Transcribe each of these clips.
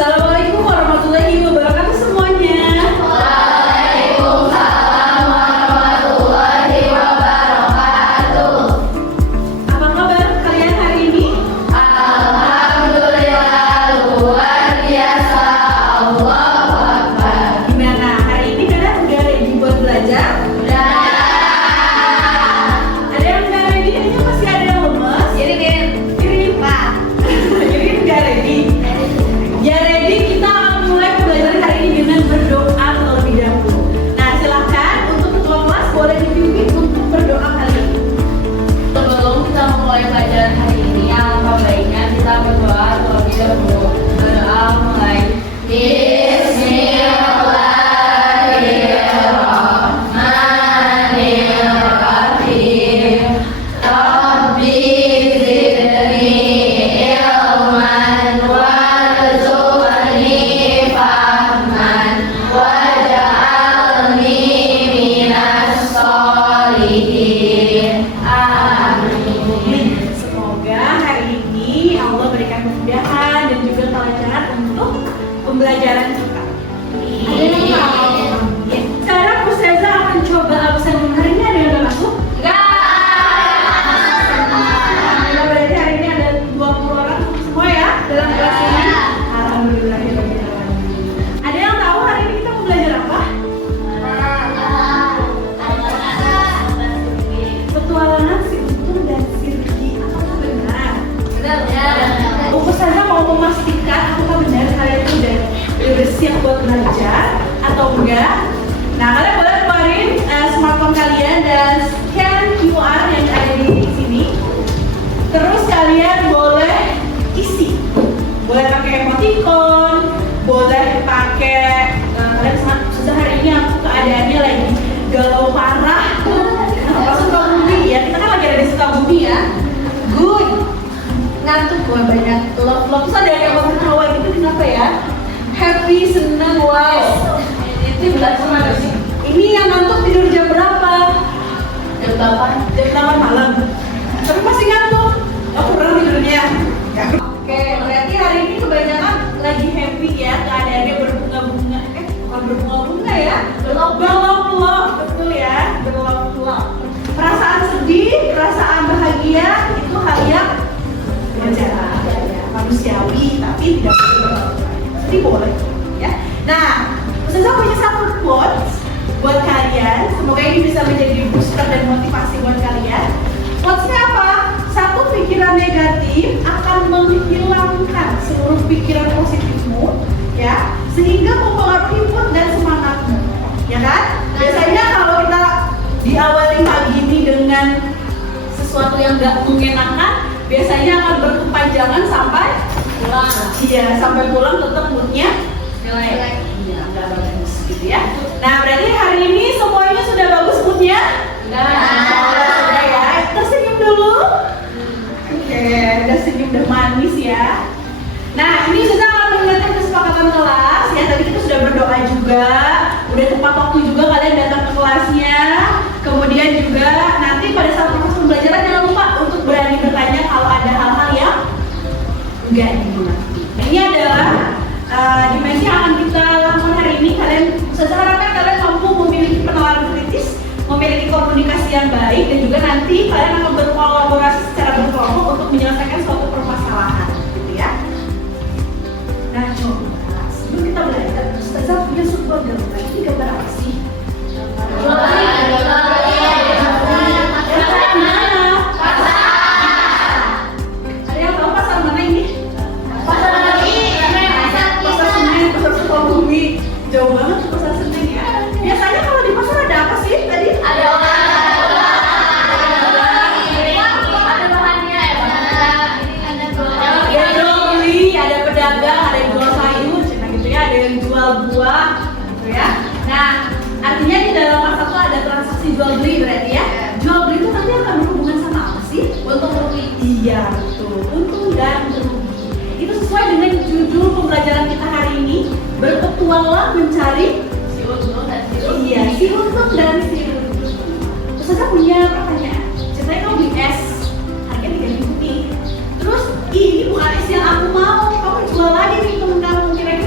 Assalamualaikum warahmatullahi wabarakatuh semuanya. Waalaikumsalam warahmatullahi wabarakatuh. Apa kabar kalian hari ini? Alhamdulillah, luar biasa. Allahu Akbar. Gimana? Hari ini kalian udah ready buat belajar? Ada yang nggak ready? Kayaknya masih ada yang lemes. Irin, Pak. Irin nggak ready. Ya ready, kita akan mulai pembelajaran hari ini dengan berdoa terlebih dahulu. Nah silahkan untuk ketua kelas boleh dipimpin untuk berdoa kali ini. Sebelum kita mulai pelajaran hari ini, alangkah baiknya kita berdoa terlebih dahulu. Berdoa mulai. Bismillahirrahmanirrahim. Rabbi zidni ilman warzuqni fahman waj'alni minas sholihin. Amin. Semoga hari ini Allah berikan kemudahan dan juga kelancaran untuk pembelajaran kita. Ya, sekarang Ustazah akan coba absen hari ini ada yang udah masuk? Nah, berarti hari ini ada 20 orang semua ya dalam kelas ini. Alhamdulillahirrahmanirrahim. Ada yang tahu hari ini kita mau belajar apa? Petualangan si Untung dan si Rudy. Apakah benar? Ustazah mau memastikan apakah benar kalian udah bersiap buat belajar atau enggak. Nah, kalian boleh keluarin smartphone kalian dan scan QR yang ada di sini. Terus kalian boleh isi. Boleh pakai emoticon, boleh pakai kalian sama Ustazah hari ini aku keadaannya lagi galau parah. Apa Sukabumi ya? Kita kan lagi ada di Sukabumi ya. Good. Ngantuk gue banyak love terus ada yang mau ketawa gitu kenapa ya? Happy, senang, wow. Ini bulan sama sih. Ini yang ngantuk tidur jam berapa? Jam 8. Jam 8 malam. Tapi masih ngantuk. Oh, kurang tidurnya. Oke, berarti hari ini kebanyakan lagi happy ya, keadaannya berbunga-bunga. Bukan berbunga-bunga ya, berlove, betul ya, berlove. Perasaan sedih, perasaan bahagia itu hal yang wajar ya, manusiawi, tapi tidak boleh. Sedih boleh, ya. Nah, Ustazah punya satu quotes buat kalian. Semoga ini bisa menjadi booster dan motivasi buat kalian. Quotesnya apa? Satu, pikiran negatif akan menghilangkan seluruh pikiran positifmu, ya, sehingga mempengaruhi mood dan semangatmu, ya kan? Biasanya kalau kita diawali pagi ini dengan sesuatu yang nggak mengenakan, biasanya akan berkepanjangan sampai pulang. Iya, sampai pulang tetap moodnya jelek. Iya, nggak bagus gitu ya. Nah, berarti hari ini semuanya sudah bagus moodnya? Sudah ya. Tersenyum dulu. Oke, udah senyum, udah manis ya. Nah, ini sudah akan mengingatkan kesepakatan kelas ya. Tadi kita sudah berdoa juga, udah tepat waktu juga kalian datang ke kelasnya. Kemudian juga nanti pada saat proses pembelajaran jangan lupa untuk berani bertanya kalau ada hal-hal yang enggak dimengerti. Ini adalah dimensi yang akan kita lakukan hari ini. Kalian saya harapkan kalian mampu memiliki penalaran kritis, memiliki komunikasi yang baik, dan juga nanti kalian akan berkolaborasi secara berkelompok untuk menyelesaikan suatu permasalahan, gitu ya. Nah, coba sebelum kita belajar, Ustazah punya sebuah gambar. Ini gambar apa sih? Ada yang tahu pasar mana ini? Pasar Senen, pasar Sukabumi. Jauh banget ke pasar Senen ya. Biasanya kalau di pasar ada apa sih tadi? Ada orang. Ada bahannya ya, ini ada Ada jual beli, ada pedagang, ada yang jual sayur, cina gitu ya, ada yang jual buah, gitu ya. Nah, artinya di dalam pasar itu ada transaksi jual beli berarti ya. Jual beli itu nanti akan berhubungan sama apa sih? untung rugi. Iya betul, untung dan rugi. Itu sesuai dengan judul pembelajaran kita hari ini, berpetualang mencari Si untung dan si rugi. iya si untung dan si rugi. Terus saya punya pertanyaan. Ceritanya kamu beli es, harganya 3.000 nih. Terus ini bukan es yang aku mau, kamu jual lagi nih temen kamu, kira-kira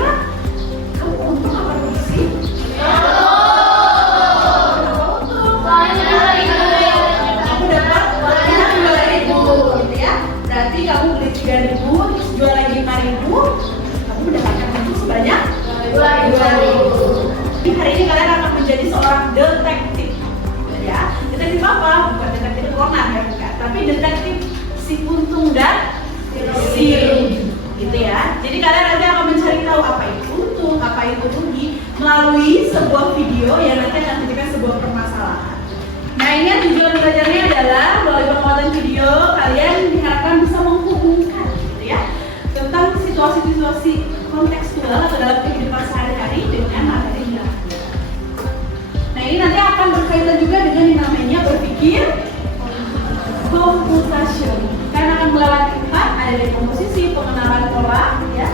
ada dekomposisi, pengenalan pola, ya.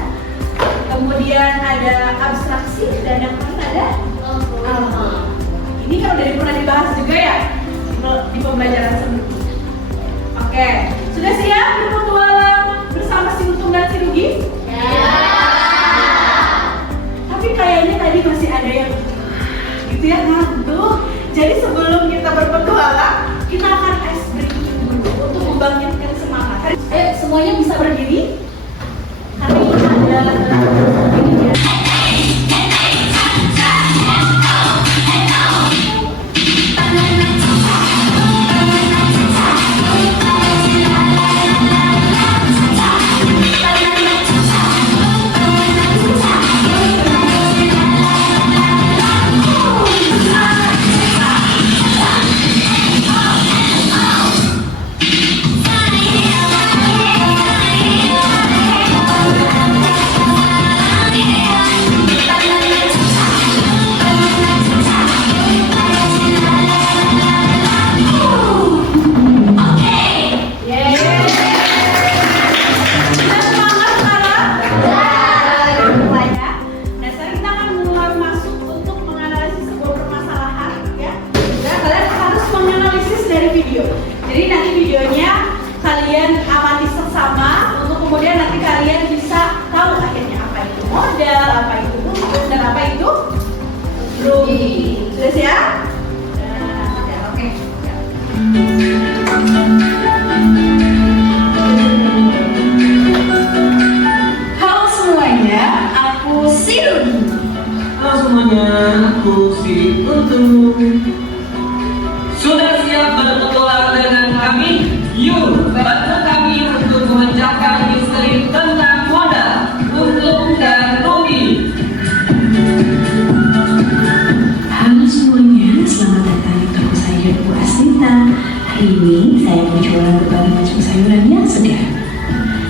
Kemudian ada abstraksi dan yang terakhir ada algoritma. Ini kan udah pernah dibahas juga ya di pembelajaran sebelumnya. Oke, sudah siap berpetualang bersama si Untung dan si Rugi? Ya. Tapi kayaknya tadi masih ada yang gitu ya, ngantuk. Jadi sebelum kita berpetualang, kita akan ice breaking dulu untuk membangkitkan semangat. Ayo semuanya bisa berdiri. Karena ini ada ini ya. Jadi nanti videonya kalian amati seksama untuk kemudian nanti kalian bisa tahu akhirnya apa itu modal, apa itu untung, dan apa itu rugi. Sudah siap? Sudah, oke. Halo semuanya, aku si Rugi. Halo semuanya, aku si Untung. Sudah siap berpetualang dengan kami? Yuk, bantu kami untuk memecahkan misteri tentang modal, untung, dan rugi. Halo semuanya, selamat datang di toko sayur Bu Asmita. Hari ini saya mau jualan berbagai macam sayuran yang segar.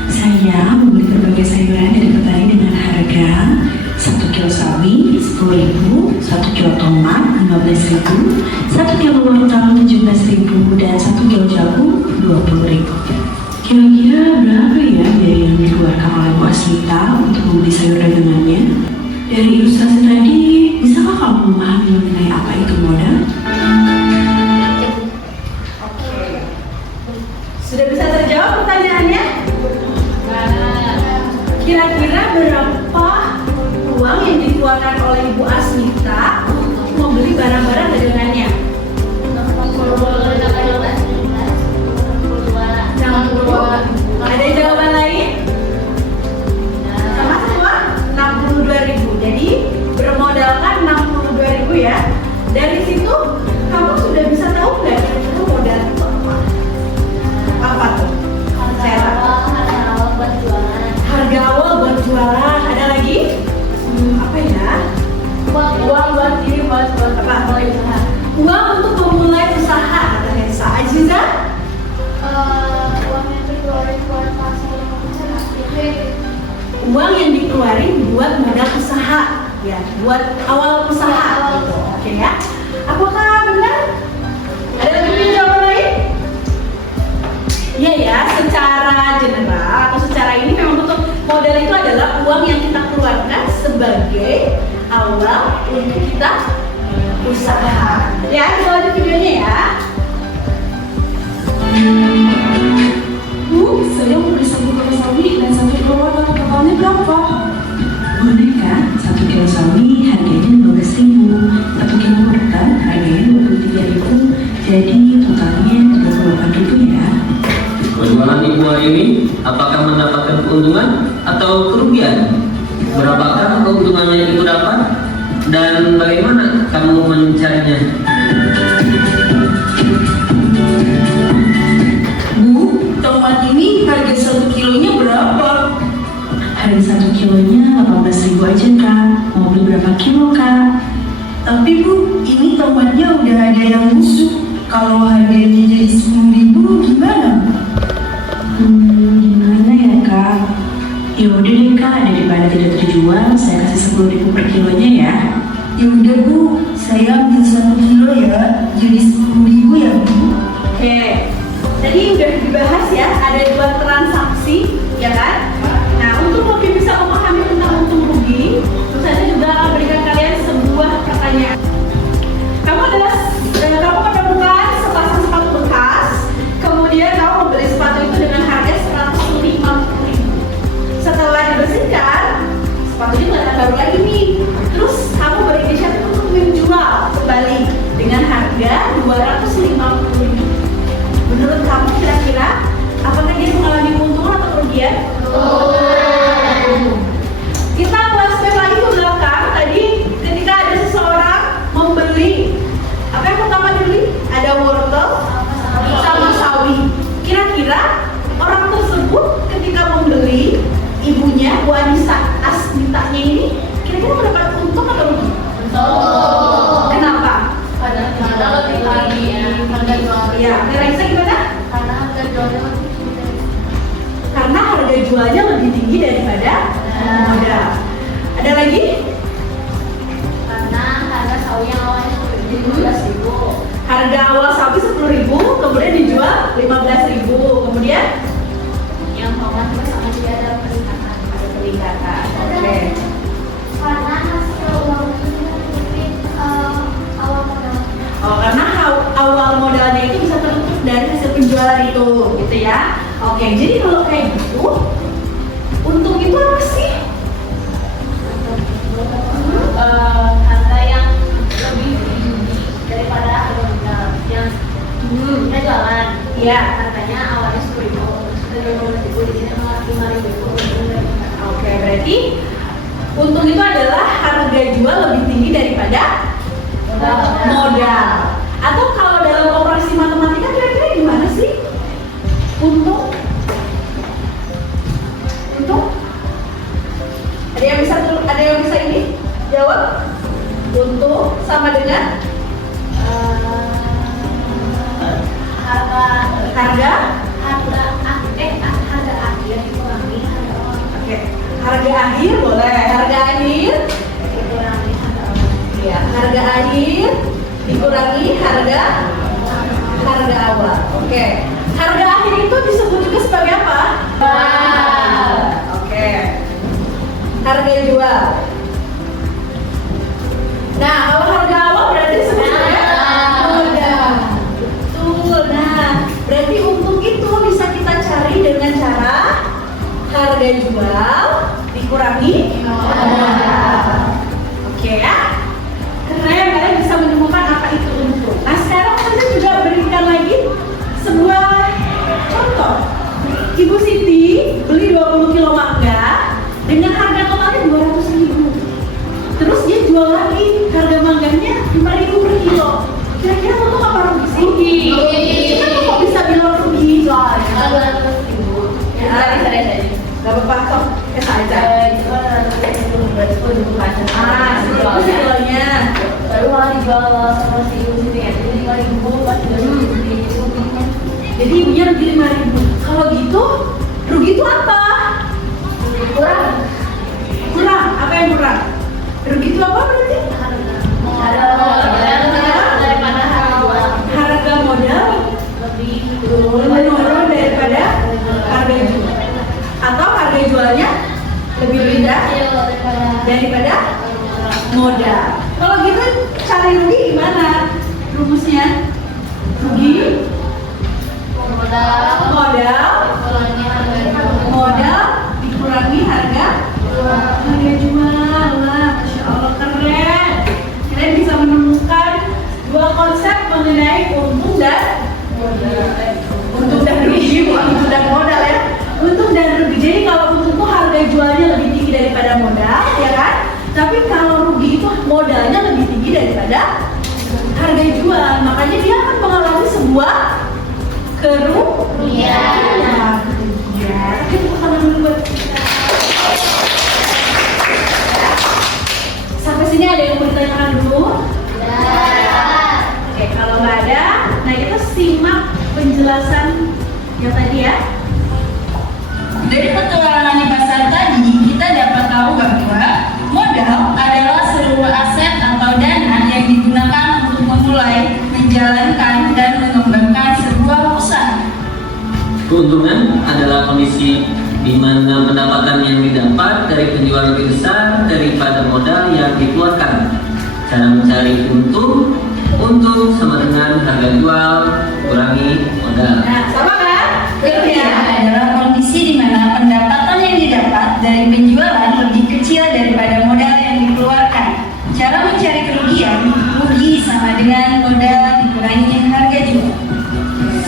Saya membeli berbagai sayuran dari petani dengan harga 1 kilo sawi 10.000, 1 kilo tomat 15.000, 1 kilo wortel 17.000, dan 1 kilo jagung 20.000. Kira-kira berapa ya biaya yang dikeluarkan oleh Bu Asmita untuk membeli sayur dagangannya? Dari ilustrasi tadi, bisakah kamu memahami mengenai apa itu modal? Sudah bisa terjawab pertanyaannya? Kira-kira berapa uang yang dikeluarkan oleh Ibu Asmita untuk membeli barang-barang dagangannya? 62. Ada jawaban lain? Sama semua? 62.000. Jadi bermodalkan 62.000 ya. Dari situ kamu sudah bisa tahu nggak kira-kira modal itu apa? Apa tuh? Harga awal buat jualan. Ada lagi? Apa ya? Uang buat ini buat Apa? mulai usaha. Uang untuk memulai usaha. Kata Nesa. Aziza? Uang yang dikeluarin buat pasar Uang yang dikeluarin buat modal usaha. Ya, buat awal usaha. Gitu. Oke ya. Apakah benar? Ada lagi jawaban lain? Iya ya, secara general atau secara ini memang betul modal itu adalah uang yang kita keluarkan sebagai awal untuk kita usaha. Ya, kita lanjut videonya ya. Bu, saya mau beli 1 kilo sawi dan 1 kilo wortel, totalnya berapa? Boleh kan? 1 kilo sawi harganya 15.000, 1 kilo wortel harganya 23.000, jadi totalnya 38.000 ya. Penjualan ibu hari ini, apakah mendapatkan keuntungan atau kerugian? Berapakah keuntungannya ibu dapat? Dan bagaimana kamu mencarinya? Bu, tomat ini harga 1 kilonya berapa? Harga 1 kilonya 18.000 aja kak. Mau beli berapa kilo kak? Tapi Bu, ini tomatnya udah ada yang busuk. Kalau harganya jadi 10.000 gimana? Gimana ya kak? Ya udah deh kak, daripada tidak terjual, saya kasih 10.000 per kilonya ya. Ya udah Bu, saya ambil 1 kilo ya, jadi 10.000 ya Bu. Oke. Tadi udah dibahas ya, ada 2 transaksi ya kan? Nah, untuk lebih bisa memahami tentang untung rugi, saya juga akan berikan kalian sebuah pertanyaan. Kamu menemukan sepasang sepatu bekas, kemudian kamu membeli sepatu itu dengan harga 150.000. Setelah dibersihkan, sepatunya kelihatan baru lagi nih. Terus kamu berinisiatif untuk menjual kembali dengan harga 250.000. Menurut kamu kira-kira apakah dia mengalami keuntungan atau kerugian? Kita flashback lagi ke belakang. Tadi ketika ada seseorang membeli, apa yang pertama dibeli? Ada wortel sama sawi. Kira-kira orang tersebut ketika membeli, ibunya Bu Asmitanya ini kira-kira mendapat untung atau rugi? Kenapa? Karena lebih tinggi harga jualnya. Ya, Raisa gimana? Karena harga jualnya lebih tinggi. Karena harga jualnya lebih tinggi daripada modal. Ada lagi? Karena harga sawi yang awalnya 15.000. Harga awal sapi 10.000, kemudian dijual 15.000, kemudian Yang pokoknya sama dia ada peningkatan. ada peningkatan. Oke. Karena hasil uang itu lebih awal modal. Oh, karena awal modalnya itu bisa terbentuk dari hasil penjualan itu, gitu ya. Oke, jadi kalau kayak gitu, untung itu apa sih? Harga yang lebih tinggi daripada harga modal yang kita jualan. Iya. Harganya awalnya 10.000, sudah 15.000, di sini malah 5.000. Oke, berarti untung itu adalah harga jual lebih tinggi daripada modal. Atau kalau dalam operasi matematika kira-kira gimana sih? Untung? Ada yang bisa ini jawab? Untung sama dengan harga akhir dikurangi harga awal. Oke, harga akhir boleh. Harga akhir Dikurangi harga awal. ya, harga akhir dikurangi harga awal. Oke. Harga akhir itu disebut juga sebagai apa? Oke. Harga jual. Nah, kalau harga awal berarti disebut sebagai modal. Betul. Nah, berarti untung itu bisa kita cari dengan cara harga jual dikurangi modal. Oke ya? Keren, kalian bisa menemukan apa itu untung. Nah, sekarang saya juga berikan lagi sebuah contoh. Ibu Siti beli 20 kilo mangga dengan harga totalnya 200.000. Terus dia jual lagi, harga mangganya 5.000 per kilo. Kira-kira untung apa rugi sih? Kita kok bisa bilang rugi soalnya? 200.000. Gak apa-apa, kok aja. Itu 200.000 berarti Itu kilonya. baru malah dijual sama si ibu sini ya, jadi 5.000 pas jual itu ruginya. Jadi ibunya rugi 5.000. Kalau gitu, rugi itu apa? Kurang. Apa yang kurang? Rugi itu apa berarti? Harga modal daripada harga jual Harga modal lebih menurun daripada harga jual. Atau harga jualnya lebih rendah daripada modal. Kalau gitu cari rugi gimana? Rumusnya rugi modal dikurangi harga jual. Lah, Masya Allah keren. Kalian bisa menemukan dua konsep mengenai untung dan rugi, bukan untung dan modal ya. Untung dan rugi. Jadi kalau untung itu harga jualnya lebih tinggi daripada modal, ya kan? Tapi kalau rugi itu modalnya lebih tinggi daripada harga jual. Makanya dia akan mengalami sebuah kerugian. Tapi tepuk tangan dulu buat kita. Sampai sini ada yang mau ditanyakan dulu? Oke, kalau nggak ada, nah kita simak penjelasan yang tadi ya. Dari petualangan di pasar tadi, kita dapat tahu bahwa modal adalah seluruh aset atau dana yang digunakan untuk memulai, menjalankan, dan mengembangkan sebuah usaha. Keuntungan adalah kondisi di di mana pendapatan yang didapat dari penjualan lebih besar daripada modal yang dikeluarkan. Cara mencari untung sama dengan harga jual kurangi modal. Nah, sama kan? Kerugian adalah kondisi di mana pendapatan yang didapat dari penjualan lebih kecil daripada modal yang dikeluarkan. Cara mencari kerugian, rugi sama dengan modal dikurangi harga jual.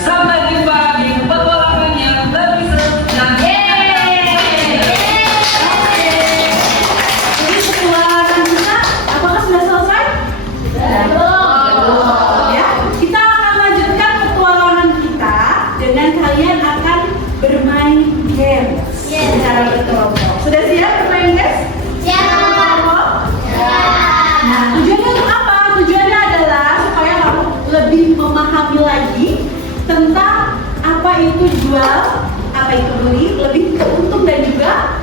Sampai jumpa di petualangan yang lebih selanjutnya. Jadi petualangan kita apakah sudah selesai? Ya, kita akan lanjutkan petualangan kita dengan kalian akan bermain game secara berkelompok. Sudah siap bermain game? Berkelompok? Nah, tujuannya untuk apa? Tujuannya adalah supaya kamu lebih memahami lagi tentang apa itu jual, apa itu beli, lebih ke untung dan juga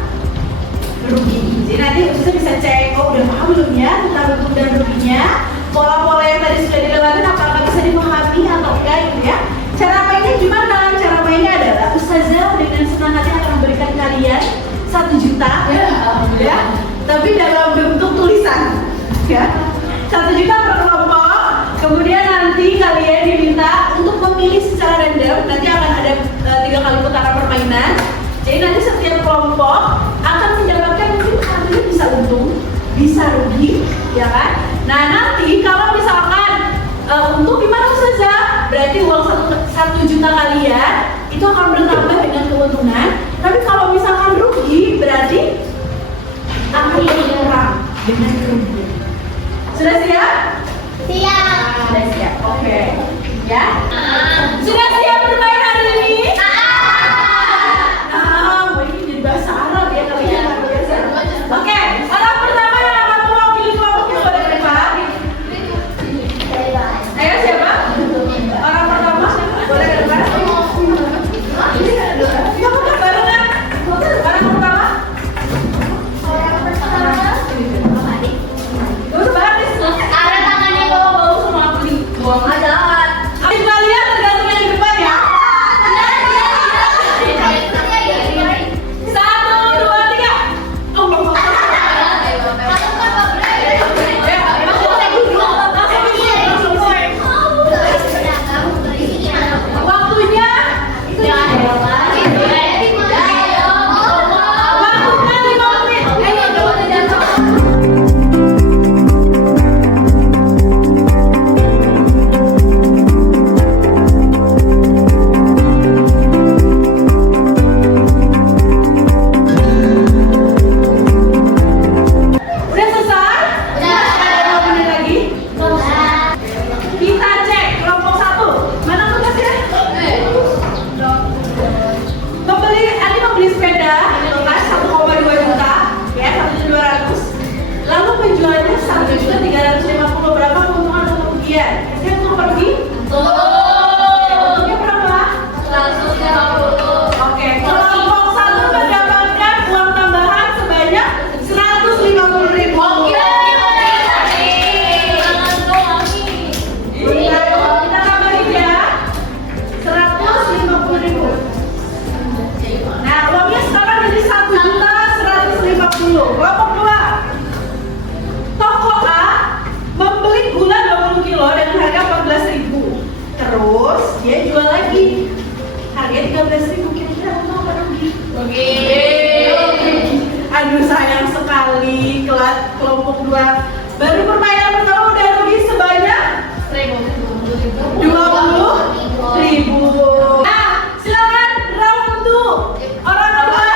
rugi. Jadi nanti kita bisa cek, oh udah paham belum ya tentang untung dan ruginya, pola-pola yang tadi sudah dilewati apakah bisa dipahami atau enggak gitu ya. Cara mainnya gimana? Cara mainnya adalah Ustazah dengan senang hati akan memberikan kalian 1 juta ya, tapi dalam bentuk tulisan ya. 1 juta per kelompok. Kemudian nanti kalian diminta untuk memilih secara random. Nanti akan ada 3 kali putaran permainan. Jadi nanti setiap kelompok akan mendapatkan mungkin harganya bisa untung, bisa rugi, ya kan? Nah nanti kalau misalkan untung gimana Ustazah? Berarti uang 1 juta kalian itu akan bertambah dengan keuntungan. Tapi kalau misalkan rugi berarti akan berkurang dengan kerugian. Sudah siap? Sudah siap. Oke. Ya. Sudah siap bermain hari ini? Ini jadi bahasa Arab ya kalian luar biasa. Oke. Orang pertama yang akan mewakili kelompoknya boleh ke depan. Ayo siapa? Orang pertama boleh ke depan. Kamu kan barengan. Orang pertama. Terus baris. Buang aja. Ayo kalian tergantung yang di depan ya. 1, 2, 3. Allah. Waktunya udah selesai? Ada 2 menit lagi. Kita cek kelompok 1. Mana tugasnya? Membeli sepeda kelas 1,2 juta ya, 1.200.000. Lalu penjualnya 1.350.000. Berapa keuntungan atau kerugian? Saya untuk pergi? Untungnya berapa? 150. Oke, kelompok 1 mendapatkan uang tambahan sebanyak 150.000. Kita tambahin ya 150.000. Nah, uangnya sekarang jadi 1.150.000. Kelompok 2. Toko A membeli gula 20 kilo dengan harga 14.000. Terus dia jual lagi. Harganya 13.000. Kira-kira untung apa rugi? Aduh sayang sekali kelompok 2. Baru permainan pertama udah rugi sebanyak 20.000. Nah, silakan round 2. Orang kedua.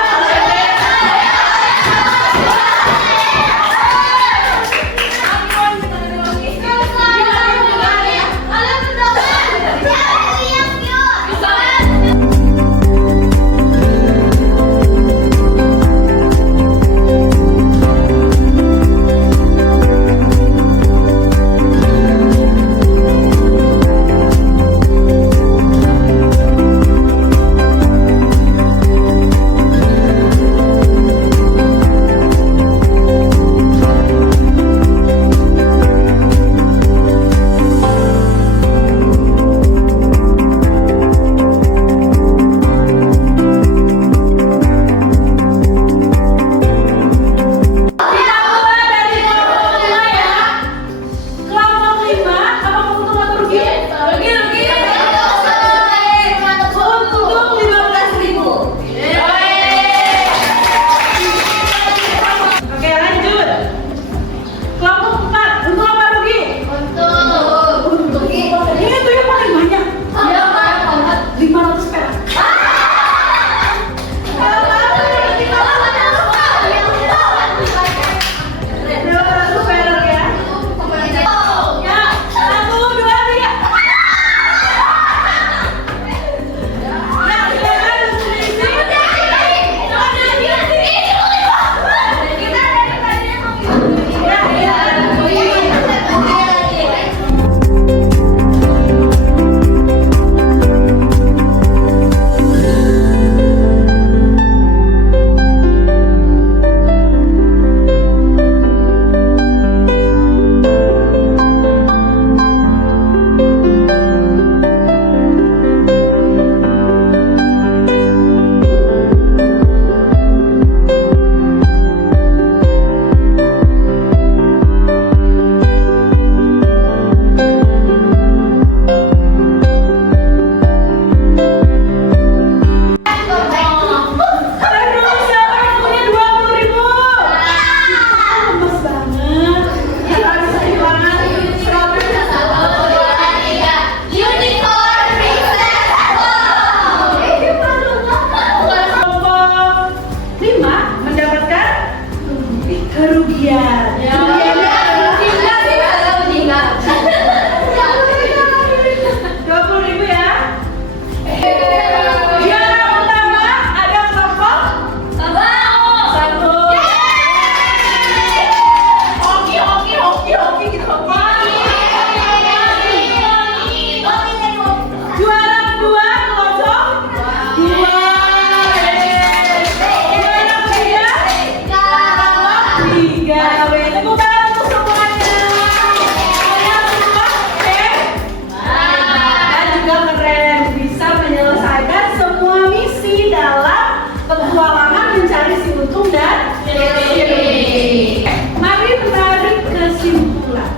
untung dan rugi. Mari menarik kesimpulan.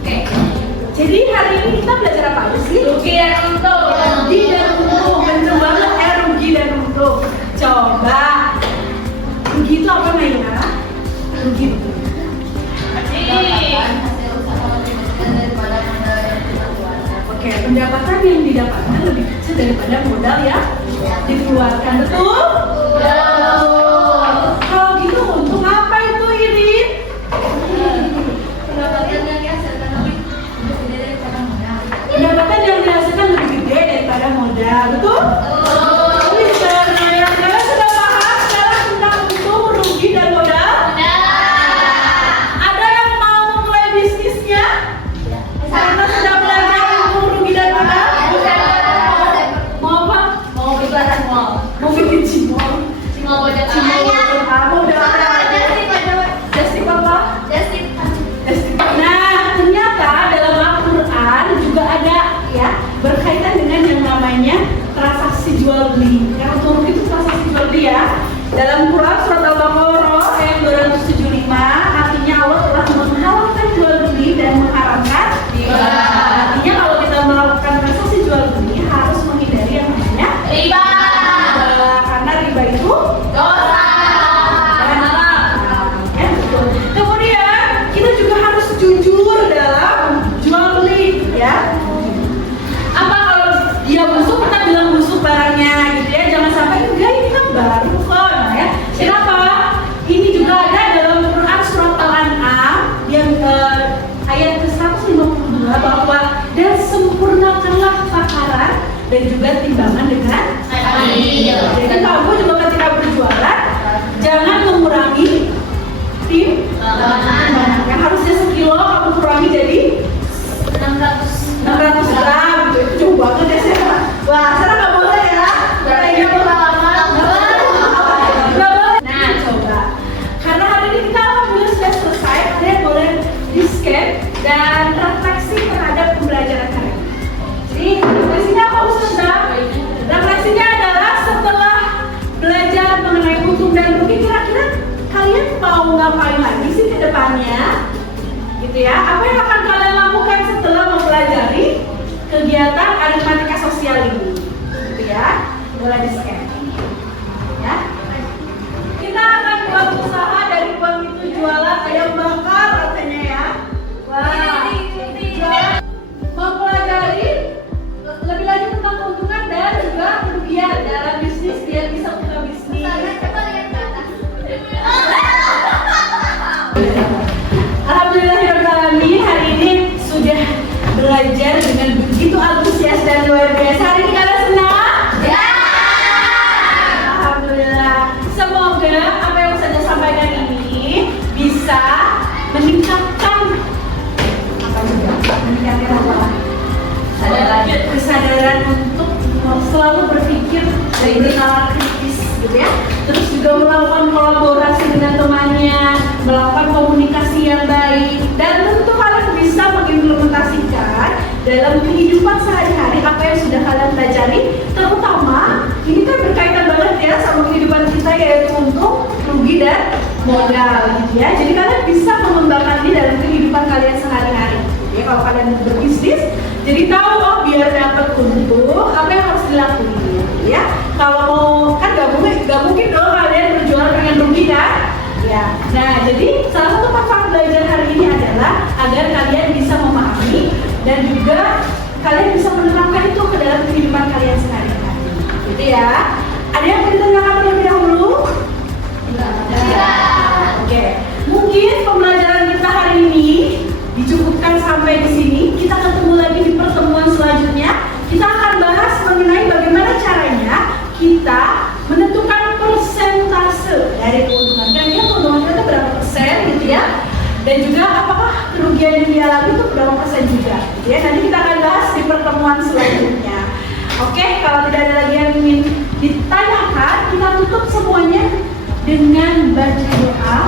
Oke. Jadi hari ini kita belajar apa aja sih? Rugi dan untung. Rugi dan untung. Bener banget ya, rugi dan untung. Coba. Rugi itu apa Naira? Rugi itu. Oke, pendapatan yang didapatkan lebih kecil daripada modal yang dikeluarkan. Betul? Kalau gitu untung apa itu Irin? Pendapatan yang dihasilkan lebih gede daripada modal. Betul? Mister Naira, kalian sudah paham sekarang tentang untung, rugi dan modal? Ada yang mau memulai bisnisnya? Karena sudah belajar untung, rugi dan modal? Mau apa? Mau bikin mall. Mau bikin cimol? Mau belajar Kamu udah ada Justip apa? Nah, ternyata dalam Al-Quran juga ada ya berkaitan dengan yang namanya transaksi jual beli. Yang untung itu transaksi jual beli ya. Dalam Quran surat Al-Baqarah ayat 275 artinya Allah telah menghalalkan jual beli dan mengharamkan riba. Artinya kalau kita melakukan transaksi jual beli harus menghindari yang namanya riba. Karena riba itu Dosa. Ya, betul. Kemudian kita juga harus jujur dalam jual beli ya. Apa kalau dia busuk kita bilang busuk barangnya gitu ya, jangan sampai enggak ini kan baru kok ya. Kenapa? Ini juga ada dalam Quran surat Al-An'am yang ayat ke-152 bahwa dan sempurnakanlah takaran dan juga timbangan dengan adil. Jadi kamu juga ketika berjualan jangan mengurangi timbangan. Yang harusnya sekilo kamu kurangi jadi 600 gram gitu. Itu jauh banget ya Sarah. Wah, Sarah nggak boleh ya. Kayaknya pengalaman. Nggak boleh. Nah, coba. Karena hari ini kita alhamdulillah sudah selesai. Kalian boleh di-scan dan refleksi terhadap pembelajaran hari ini. Jadi, refleksinya apa Ustazah? Refleksinya adalah setelah belajar mengenai untung dan rugi, kira-kira kalian mau ngapain lagi sih ke depannya? Gitu ya. Apa yang akan kalian lakukan setelah mempelajari kegiatan aritmatika sosial ini? Gitu ya. Boleh di-scan. Ya. Kita akan buat usaha dari uang itu jualan ayam bakar katanya ya. Wah. Jualan. Mempelajari lebih lanjut tentang keuntungan dan juga kerugian dalam bisnis biar bisa buka bisnis. Alhamdulillahirrahmanirrahim, hari ini sudah belajar dengan begitu antusias dan luar biasa. Hari ini kalian senang? Ya. Alhamdulillah. Semoga apa yang saya sampaikan ini bisa meningkatkan apa juga? Meningkatkan apa? Kesadaran untuk selalu berpikir dan bernalar kritis gitu ya. Terus juga melakukan kolaborasi dengan temannya, melakukan komunikasi yang baik, dan tentu kalian bisa mengimplementasikan dalam kehidupan sehari-hari apa yang sudah kalian pelajari. Terutama ini kan berkaitan banget ya sama kehidupan kita, yaitu untung, rugi dan modal gitu ya. Jadi kalian bisa mengembangkan ini dalam kehidupan kalian sehari-hari. Ya, kalau kalian berbisnis, jadi tahu oh biar dapat untung apa yang harus dilakukan ya. Kalau mau kan nggak mungkin dong kalian berjualan dengan rugi kan? Ya. Nah, jadi salah satu manfaat belajar hari ini adalah agar kalian bisa memahami dan juga kalian bisa menerapkan itu ke dalam kehidupan kalian sehari-hari. Gitu ya. Ada yang mau ditanyakan terlebih dahulu? Ya. Oke. Mungkin pembelajaran kita hari ini dicukupkan sampai di sini. Kita ketemu lagi di pertemuan selanjutnya. Kita akan bahas mengenai bagaimana caranya kita menentukan persentase dari keuntungan. Kira-kira keuntungan kita berapa persen gitu ya. Dan juga apakah kerugian yang dialami itu berapa persen juga gitu ya. Nanti kita akan bahas di pertemuan selanjutnya. Oke, kalau tidak ada lagi yang ingin ditanyakan, kita tutup semuanya dengan baca doa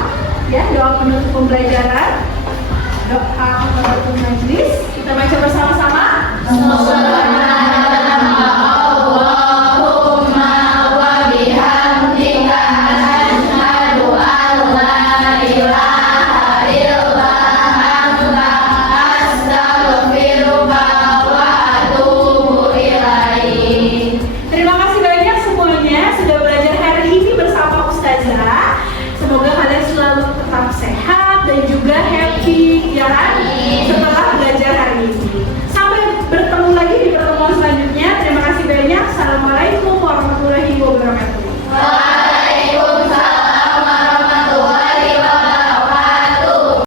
ya, doa penutup pembelajaran. Doa penutup majelis, kita baca bersama-sama.